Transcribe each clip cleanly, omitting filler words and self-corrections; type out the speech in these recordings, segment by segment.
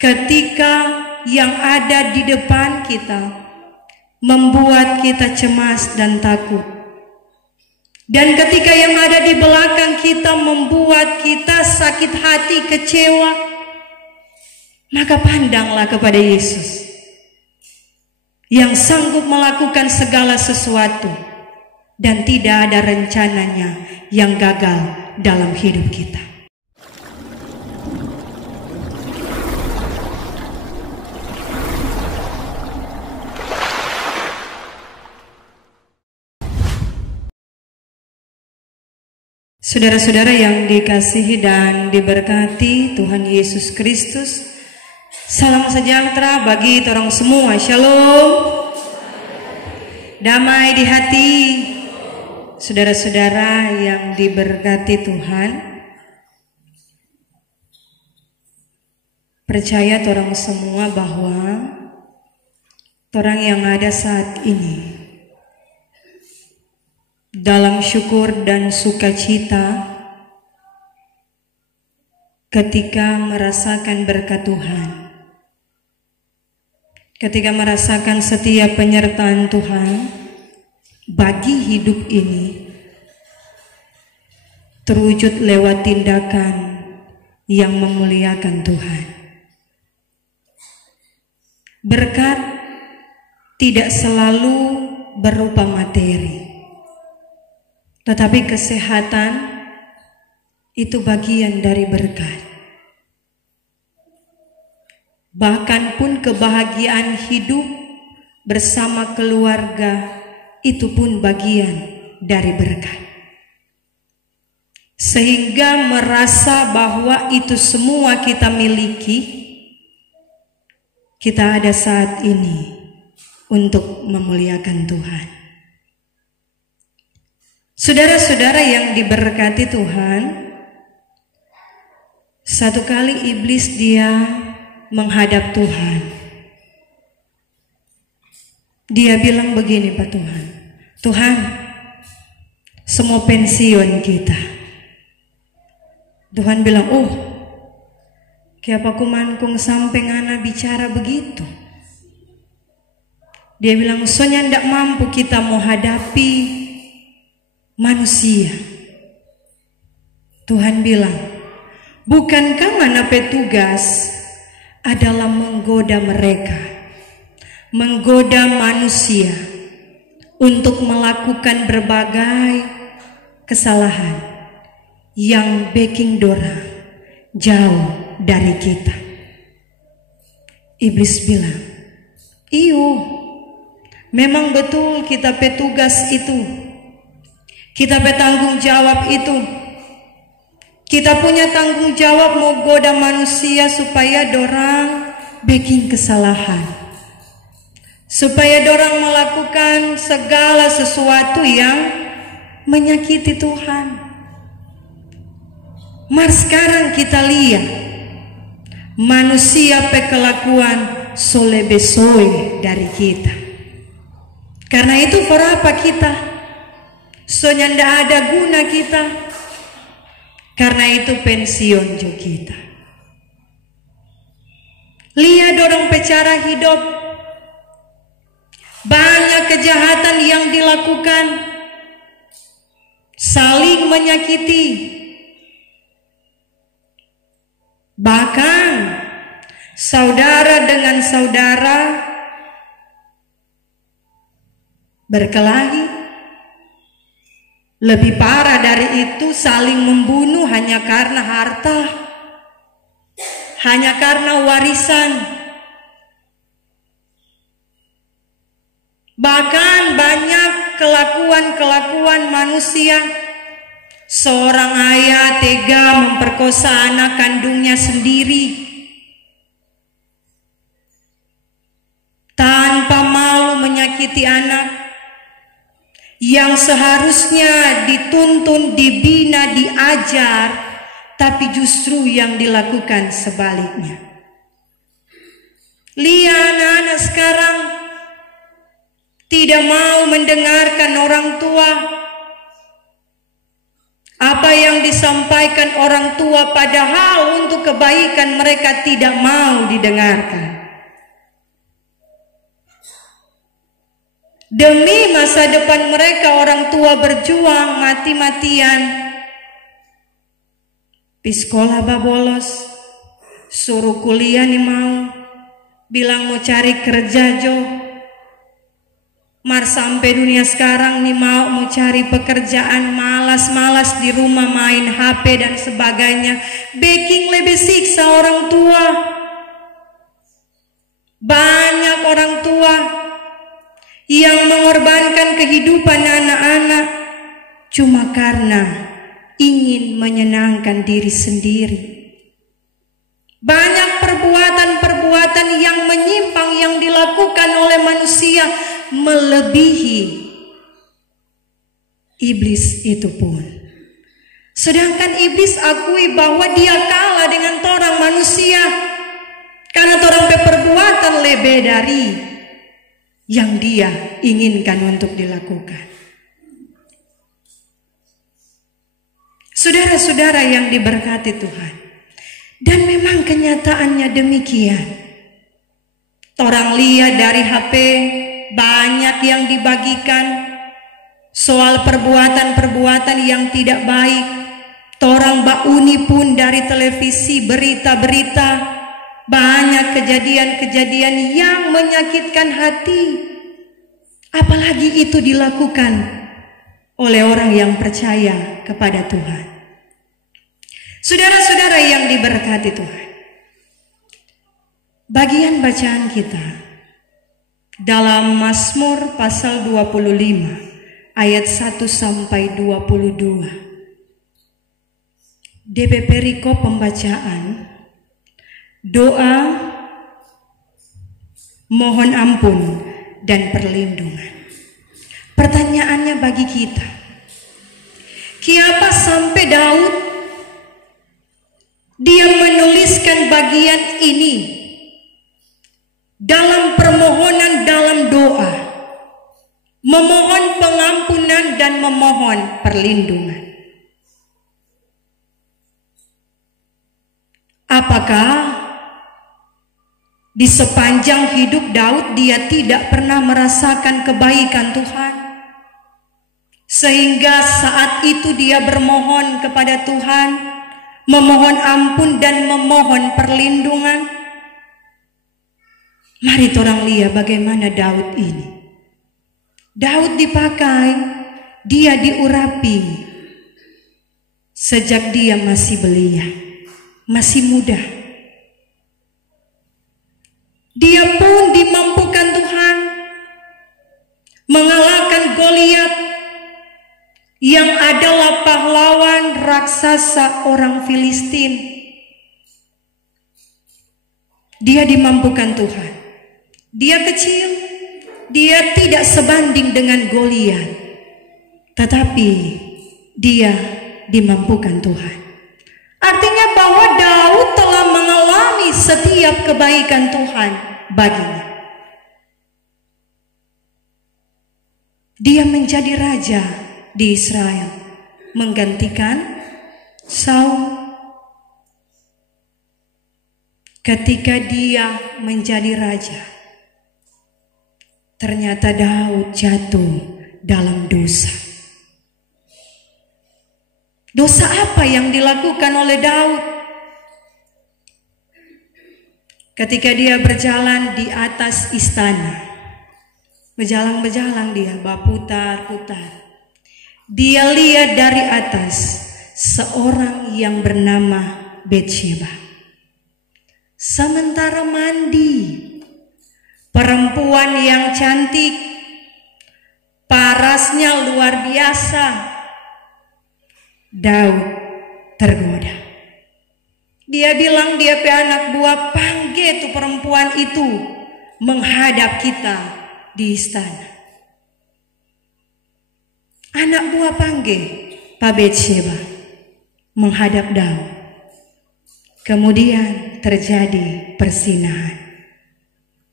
ketika yang ada di depan kita membuat kita cemas dan takut, dan ketika yang ada di belakang kita membuat kita sakit hati, kecewa, maka pandanglah kepada Yesus yang sanggup melakukan segala sesuatu dan tidak ada rencananya yang gagal dalam hidup kita. Saudara-saudara yang dikasihi dan diberkati Tuhan Yesus Kristus, salam sejahtera bagi orang semua. Shalom. Damai di hati. Saudara-saudara yang diberkati Tuhan, percaya orang semua bahwa orang yang ada saat ini dalam syukur dan sukacita ketika merasakan berkat Tuhan, ketika merasakan setiap penyertaan Tuhan bagi hidup ini terwujud lewat tindakan yang memuliakan Tuhan. Berkat tidak selalu berupa materi, tetapi kesehatan itu bagian dari berkat. Bahkan pun kebahagiaan hidup bersama keluarga itu pun bagian dari berkat. Sehingga merasa bahwa itu semua kita miliki, kita ada saat ini untuk memuliakan Tuhan. Saudara-saudara yang diberkati Tuhan, satu kali iblis dia menghadap Tuhan. Dia bilang begini, Pak Tuhan, Tuhan, semua pensiun kita. Tuhan bilang, oh, kenapa aku mankung sampai ngana bicara begitu? Dia bilang, soalnya ndak mampu kita mau hadapi manusia. Tuhan bilang, bukankah mana petugas adalah menggoda mereka, menggoda manusia untuk melakukan berbagai kesalahan yang bikin dorang jauh dari kita. Iblis bilang, iyo, memang betul kita petugas itu, kita bertanggung jawab itu. Kita punya tanggung jawab mau goda manusia supaya dorang bikin kesalahan, supaya dorang melakukan segala sesuatu yang menyakiti Tuhan. Mari sekarang kita lihat manusia pekelakuan solebesoe dari kita. Karena itu berapa kita? Soalnya ndak ada guna kita. Karena itu pensiun juga kita. Lihat orang pecara hidup, banyak kejahatan yang dilakukan, saling menyakiti, bahkan saudara dengan saudara berkelahi. Lebih parah dari itu, saling membunuh hanya karena harta, hanya karena warisan. Bahkan banyak kelakuan-kelakuan manusia. Seorang ayah tega memperkosa anak kandungnya sendiri tanpa malu menyakiti anak yang seharusnya dituntun, dibina, diajar, tapi justru yang dilakukan sebaliknya. Lihat anak-anak sekarang tidak mau mendengarkan orang tua. Apa yang disampaikan orang tua padahal untuk kebaikan mereka tidak mau didengarkan. Demi masa depan mereka orang tua berjuang mati-matian. Di sekolah bolos, suruh kuliah nih mau, bilang mau cari kerja jo. Mar sampai dunia sekarang nih mau cari pekerjaan, malas-malas di rumah main HP dan sebagainya. Baking lebih siksa orang tua. Banyak orang tua yang mengorbankan kehidupan anak-anak cuma karena ingin menyenangkan diri sendiri. Banyak perbuatan-perbuatan yang menyimpang yang dilakukan oleh manusia melebihi iblis itu pun. Sedangkan iblis akui bahwa dia kalah dengan orang manusia karena orang perbuatan lebih dari yang dia inginkan untuk dilakukan. Saudara-saudara yang diberkati Tuhan, dan memang kenyataannya demikian. Orang lihat dari HP banyak yang dibagikan soal perbuatan-perbuatan yang tidak baik. Orang bauni pun dari televisi berita-berita banyak kejadian-kejadian yang menyakitkan hati. Apalagi itu dilakukan oleh orang yang percaya kepada Tuhan. Saudara-saudara yang diberkati Tuhan, bagian bacaan kita dalam Mazmur pasal 25 ayat 1 sampai 22. DP perikop pembacaan, doa mohon ampun dan perlindungan. Pertanyaannya bagi kita, kenapa sampai Daud dia menuliskan bagian ini dalam permohonan, dalam doa, memohon pengampunan dan memohon perlindungan? Apakah di sepanjang hidup Daud dia tidak pernah merasakan kebaikan Tuhan, sehingga saat itu dia bermohon kepada Tuhan, memohon ampun dan memohon perlindungan? Mari orang lihat bagaimana Daud ini. Daud dipakai, dia diurapi sejak dia masih belia, masih muda. Dia pun dimampukan Tuhan mengalahkan Goliat yang adalah pahlawan raksasa orang Filistin. Dia dimampukan Tuhan. Dia kecil, dia tidak sebanding dengan Goliat, tetapi dia dimampukan Tuhan. Artinya bahwa Daud telah mengalami setiap kebaikan Tuhan baginya. Dia menjadi raja di Israel, menggantikan Saul. Ketika dia menjadi raja, ternyata Daud jatuh dalam dosa. Dosa apa yang dilakukan oleh Daud? Ketika dia berjalan di atas istana, berjalan-berjalan dia, berputar-putar. Dia lihat dari atas seorang yang bernama Betsheba. Sementara mandi, perempuan yang cantik, parasnya luar biasa, Daud tergoda. Dia bilang dia pe anak buah, panggil tuh perempuan itu menghadap kita di istana. Anak buah panggil Pak Betsheba menghadap Daud. Kemudian terjadi persinahan.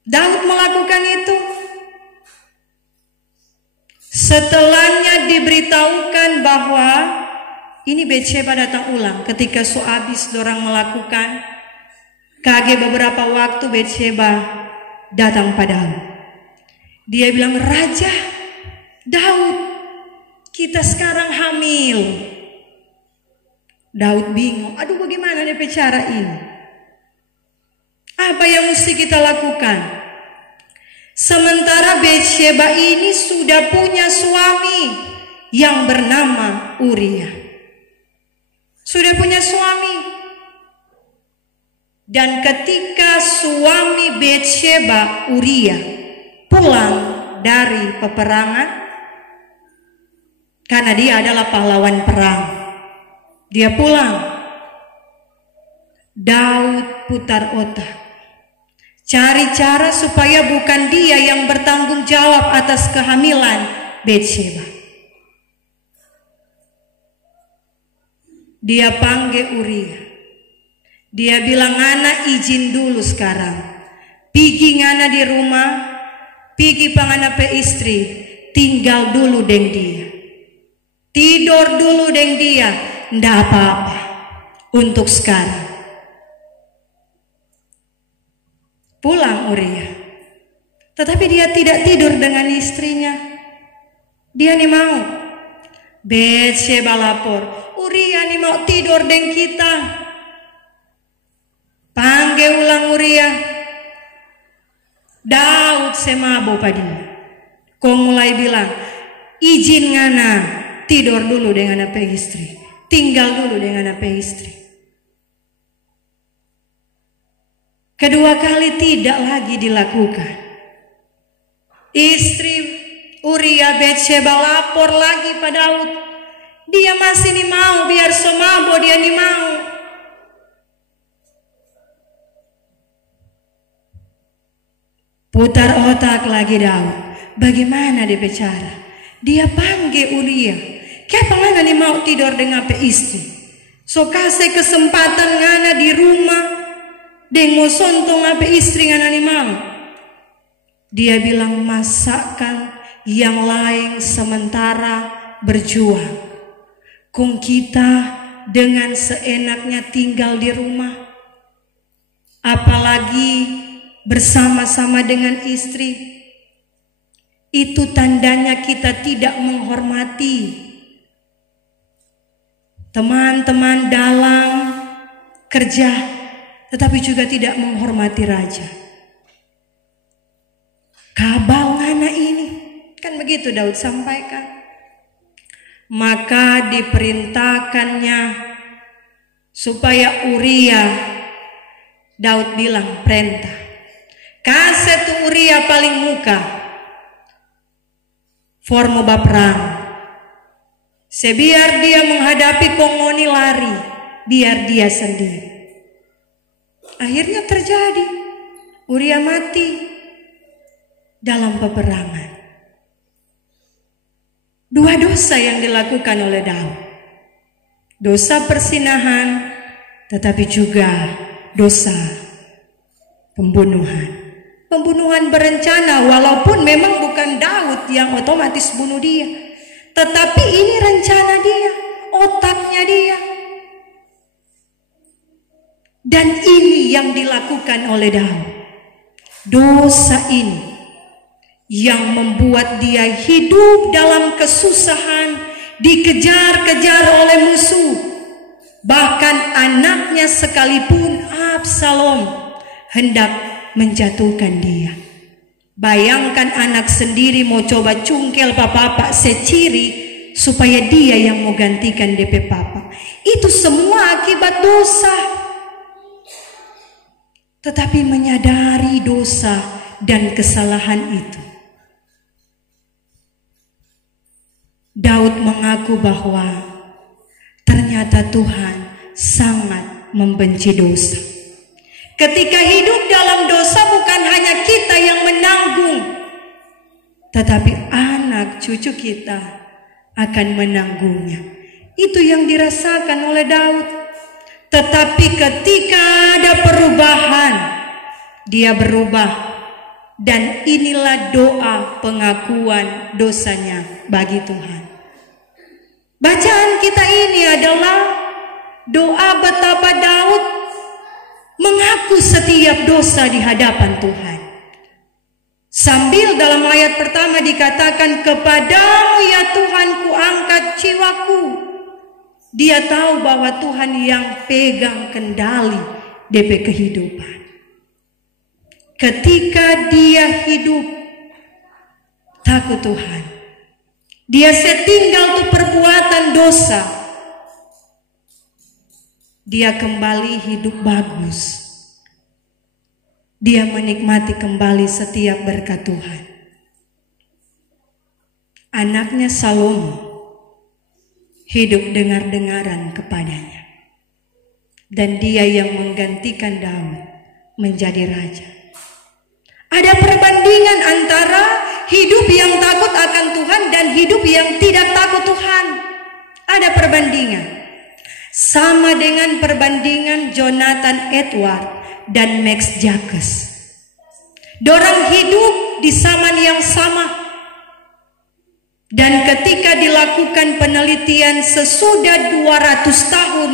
Daud melakukan itu. Setelahnya diberitahukan bahwa Ini Betsheba datang ulang ketika habis dorang melakukan. Kaget beberapa waktu Betsheba datang padamu. Dia bilang, Raja Daud, kita sekarang hamil. Daud bingung, aduh bagaimana dia bicara ini? Apa yang mesti kita lakukan? Sementara Betsheba ini sudah punya suami yang bernama Uria. Sudah punya suami. Dan ketika suami Betsheba, Uria, pulang dari peperangan, karena dia adalah pahlawan perang, dia pulang. Daud putar otak, cari cara supaya bukan dia yang bertanggung jawab atas kehamilan Betsheba. Dia panggil Uria. Dia bilang, Ngana izin dulu sekarang. Pigi ngana di rumah, pigi pangana pe istri, tinggal dulu deng dia. Tidur dulu deng dia, ndak apa-apa untuk sekarang. Pulang Uria. Tetapi dia tidak tidur dengan istrinya. Dia nih mau. Betsheba lapor, Uria nih mau tidur deng kita. Panggil ulang Uria. Daud semabo padi. Kau mulai bilang, izin ngana tidur dulu dengan apa istri. Tinggal dulu dengan apa istri. Kedua kali tidak lagi dilakukan. Istri Uria Betsheba lapor lagi pada Daud. Dia masih nih mau, biar semabo dia nih mau. Putar otak lagi Daud. Bagaimana dia bicara? Dia panggil Uria. Kenapa ngana nih mau tidur dengan pe istri? So kasih kesempatan ngana di rumah. Deng mau sontong apa istri ngana nih mau. Dia bilang, masakan yang lain sementara berjuang. Kong kita dengan seenaknya tinggal di rumah. Apalagi bersama-sama dengan istri. Itu tandanya kita tidak menghormati teman-teman dalam kerja, tetapi juga tidak menghormati raja. Kabal ngana ini, kan begitu Daud sampaikan. Maka diperintahkannya supaya Uria, Daud bilang perintah, kasih tuh Uria paling muka, formo baperang. Sebiar dia menghadapi kongoni lari, biar dia sendiri. Akhirnya terjadi, Uria mati dalam peperangan. Dua dosa yang dilakukan oleh Daud. Dosa persinahan, tetapi juga dosa pembunuhan. Pembunuhan berencana, walaupun memang bukan Daud yang otomatis bunuh dia. Tetapi ini rencana dia, otaknya dia. Dan ini yang dilakukan oleh Daud. Dosa ini yang membuat dia hidup dalam kesusahan, dikejar-kejar oleh musuh. Bahkan anaknya sekalipun Absalom hendak menjatuhkan dia. Bayangkan anak sendiri mau coba cungkel papa seciri supaya dia yang mau gantikan DP papa. Itu semua akibat dosa. Tetapi menyadari dosa dan kesalahan itu, Daud mengaku bahwa ternyata Tuhan sangat membenci dosa. Ketika hidup dalam dosa bukan hanya kita yang menanggung, tetapi anak cucu kita akan menanggungnya. Itu yang dirasakan oleh Daud. Tetapi ketika ada perubahan, dia berubah. Dan inilah doa pengakuan dosanya bagi Tuhan. Bacaan kita ini adalah doa betapa Daud mengaku setiap dosa di hadapan Tuhan. Sambil dalam ayat pertama dikatakan, kepadamu ya Tuhan kuangkat jiwaku. Dia tahu bahwa Tuhan yang pegang kendali DP kehidupan. Ketika dia hidup takut Tuhan, dia setinggal tuh perbuatan dosa, dia kembali hidup bagus. Dia menikmati kembali setiap berkat Tuhan. Anaknya Salomo hidup dengar-dengaran kepadanya. Dan dia yang menggantikan Daud menjadi raja. Ada perbandingan antara hidup yang takut akan Tuhan dan hidup yang tidak takut Tuhan. Ada perbandingan. Sama dengan perbandingan Jonathan Edward dan Max Jacques. Dorang hidup di zaman yang sama. Dan ketika dilakukan penelitian sesudah 200 tahun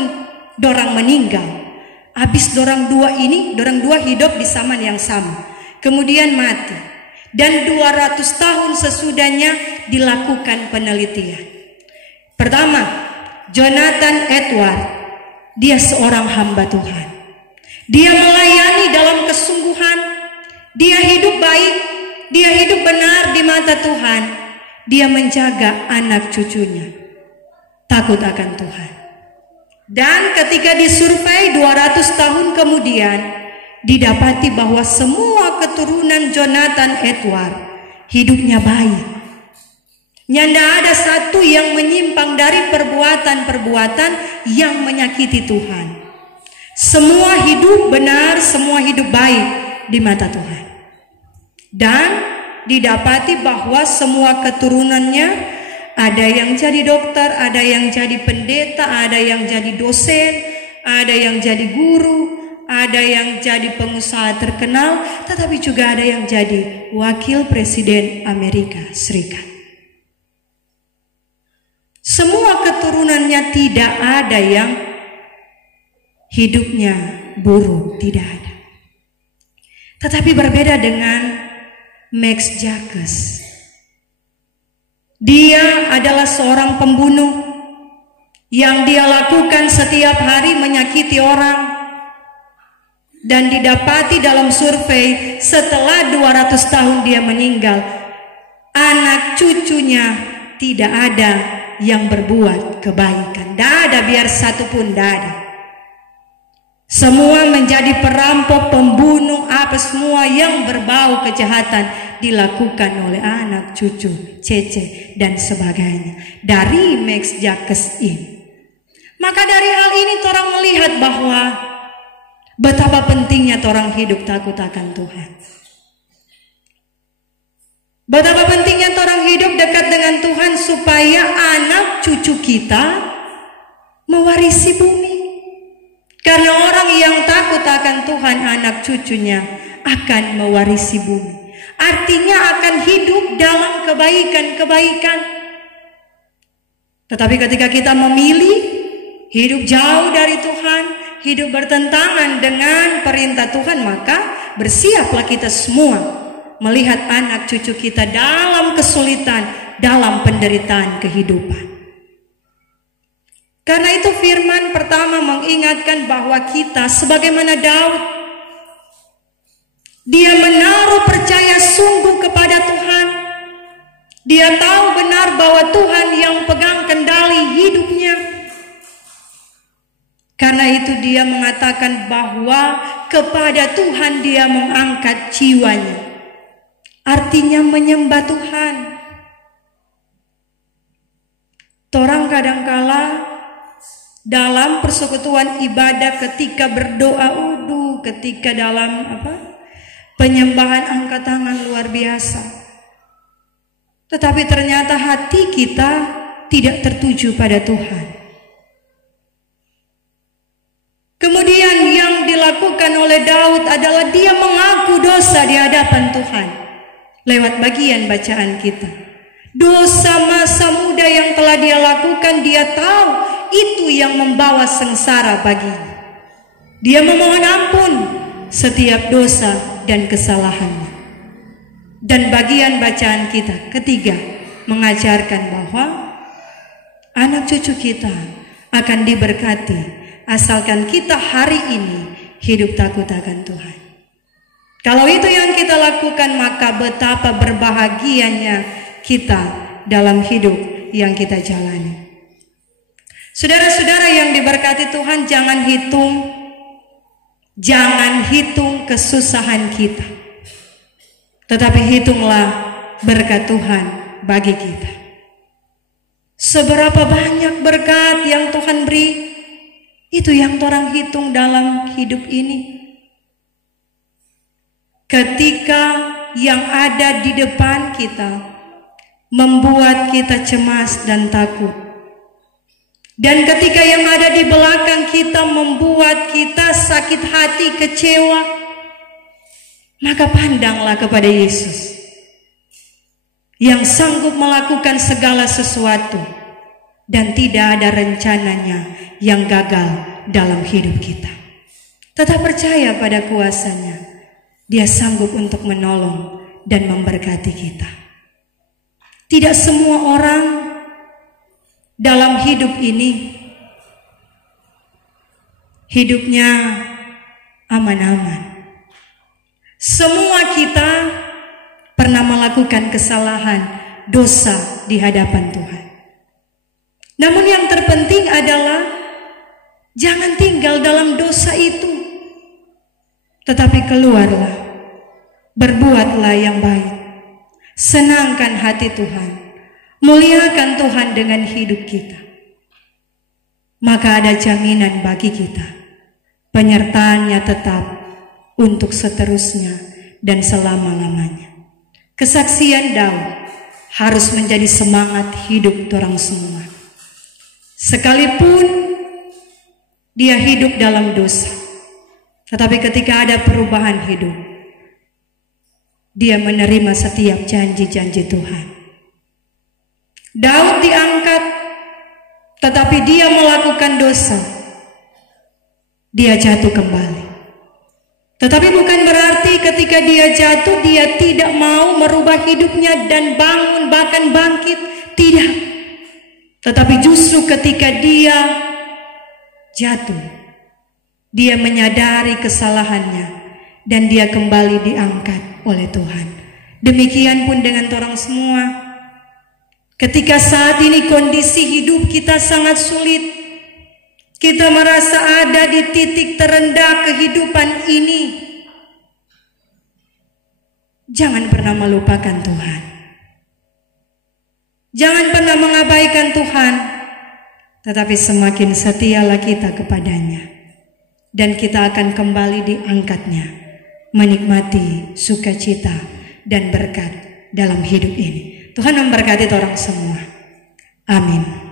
dorang meninggal. Habis dorang dua hidup di zaman yang sama. Kemudian mati. Dan 200 tahun sesudahnya dilakukan penelitian. Pertama, Jonathan Edward. Dia seorang hamba Tuhan. Dia melayani dalam kesungguhan. Dia hidup baik. Dia hidup benar di mata Tuhan. Dia menjaga anak cucunya. Takut akan Tuhan. Dan ketika disurvei 200 tahun kemudian, didapati bahwa semua keturunan Jonathan Edward hidupnya baik. Nyanda ada satu yang menyimpang dari perbuatan-perbuatan yang menyakiti Tuhan. Semua hidup benar, semua hidup baik di mata Tuhan. Dan didapati bahwa semua keturunannya, ada yang jadi dokter, ada yang jadi pendeta, ada yang jadi dosen, ada yang jadi guru, ada yang jadi pengusaha terkenal, tetapi juga ada yang jadi wakil presiden Amerika Serikat. Semua keturunannya tidak ada yang hidupnya buruk, tidak ada. Tetapi berbeda dengan Max Jacques. Dia adalah seorang pembunuh yang dia lakukan setiap hari menyakiti orang. Dan didapati dalam survei setelah 200 tahun dia meninggal, anak cucunya tidak ada yang berbuat kebaikan. Tidak ada, biar satu pun tidak ada. Semua menjadi perampok, pembunuh, apa semua yang berbau kejahatan dilakukan oleh anak cucu, cece dan sebagainya dari Max Jacques ini. Maka dari hal ini orang melihat bahwa betapa pentingnya orang hidup takut akan Tuhan. Betapa pentingnya orang hidup dekat dengan Tuhan supaya anak cucu kita mewarisi bumi. Karena orang yang takut akan Tuhan, anak cucunya akan mewarisi bumi. Artinya akan hidup dalam kebaikan-kebaikan. Tetapi ketika kita memilih hidup jauh dari Tuhan, hidup bertentangan dengan perintah Tuhan, maka bersiaplah kita semua melihat anak cucu kita dalam kesulitan, dalam penderitaan kehidupan. Karena itu firman pertama mengingatkan bahwa kita sebagaimana Daud, dia menaruh percaya sungguh kepada Tuhan. Dia tahu benar bahwa Tuhan yang pegang kendali hidupnya. Karena itu dia mengatakan bahwa kepada Tuhan dia mengangkat jiwanya. Artinya menyembah Tuhan. Orang kadangkala dalam persekutuan ibadah ketika berdoa ketika dalam penyembahan angkat tangan luar biasa. Tetapi ternyata hati kita tidak tertuju pada Tuhan. Kemudian yang dilakukan oleh Daud adalah dia mengaku dosa di hadapan Tuhan lewat bagian bacaan kita. Dosa masa muda yang telah dia lakukan, dia tahu itu yang membawa sengsara baginya. Dia memohon ampun setiap dosa dan kesalahannya. Dan bagian bacaan kita ketiga mengajarkan bahwa anak cucu kita akan diberkati asalkan kita hari ini hidup takut akan Tuhan. Kalau itu yang kita lakukan, maka betapa berbahagianya kita dalam hidup yang kita jalani. Saudara-saudara yang diberkati Tuhan, jangan hitung kesusahan kita, tetapi hitunglah berkat Tuhan bagi kita. Seberapa banyak berkat yang Tuhan beri, itu yang orang hitung dalam hidup ini. Ketika yang ada di depan kita membuat kita cemas dan takut, dan ketika yang ada di belakang kita membuat kita sakit hati, kecewa, maka pandanglah kepada Yesus yang sanggup melakukan segala sesuatu, dan tidak ada rencananya yang gagal dalam hidup kita. Tetap percaya pada kuasa-Nya. Dia sanggup untuk menolong dan memberkati kita. Tidak semua orang dalam hidup ini hidupnya aman-aman. Semua kita pernah melakukan kesalahan, dosa di hadapan Tuhan. Namun yang terpenting adalah jangan tinggal dalam dosa itu, tetapi keluarlah, berbuatlah yang baik. Senangkan hati Tuhan, muliakan Tuhan dengan hidup kita. Maka ada jaminan bagi kita, penyertaannya tetap untuk seterusnya dan selama-lamanya. Kesaksian Daud harus menjadi semangat hidup orang semua. Sekalipun dia hidup dalam dosa, tetapi ketika ada perubahan hidup, dia menerima setiap janji-janji Tuhan. Daud diangkat, tetapi dia melakukan dosa. Dia jatuh kembali. Tetapi bukan berarti ketika dia jatuh, dia tidak mau merubah hidupnya dan bangun, bahkan bangkit. Tidak. Tetapi justru ketika dia jatuh, dia menyadari kesalahannya dan dia kembali diangkat oleh Tuhan. Demikian pun dengan orang semua. Ketika saat ini kondisi hidup kita sangat sulit, kita merasa ada di titik terendah kehidupan ini, jangan pernah melupakan Tuhan. Jangan pernah mengabaikan Tuhan, tetapi semakin setialah kita kepadanya, dan kita akan kembali diangkatnya, menikmati sukacita dan berkat dalam hidup ini. Tuhan memberkati orang semua. Amin.